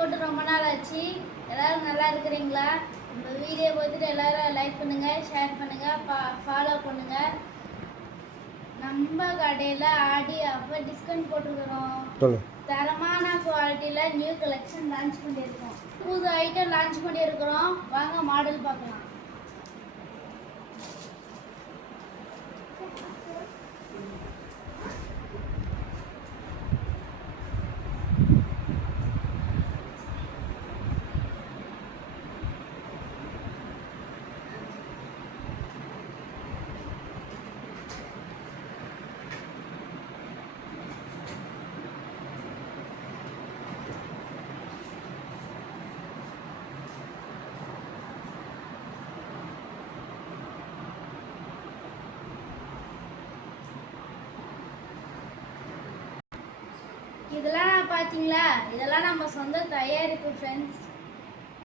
போட்டு ரொம்ப நாள் ஆச்சு. எல்லாரும் நல்லா இருக்கிறீங்களா? இந்த வீடியோ பார்த்துட்டு எல்லாரும் லைக் பண்ணுங்க, ஷேர் பண்ணுங்க, ஃபாலோ பண்ணுங்க. நம்ம கடையில் ஆடி ஆஃபர் டிஸ்கவுண்ட் போட்டுருக்குறோம். தரமான குவாலிட்டியில் நியூ கலெக்ஷன் லான்ச் பண்ணியிருக்கோம். புது ஐட்டம் லான்ச் பண்ணியிருக்கிறோம். வாங்க மாடல் பார்க்கலாம். இதெல்லாம் பார்த்தீங்களா? இதெல்லாம் நம்ம சொந்த தயாரிப்பு ஃப்ரெண்ட்ஸ்.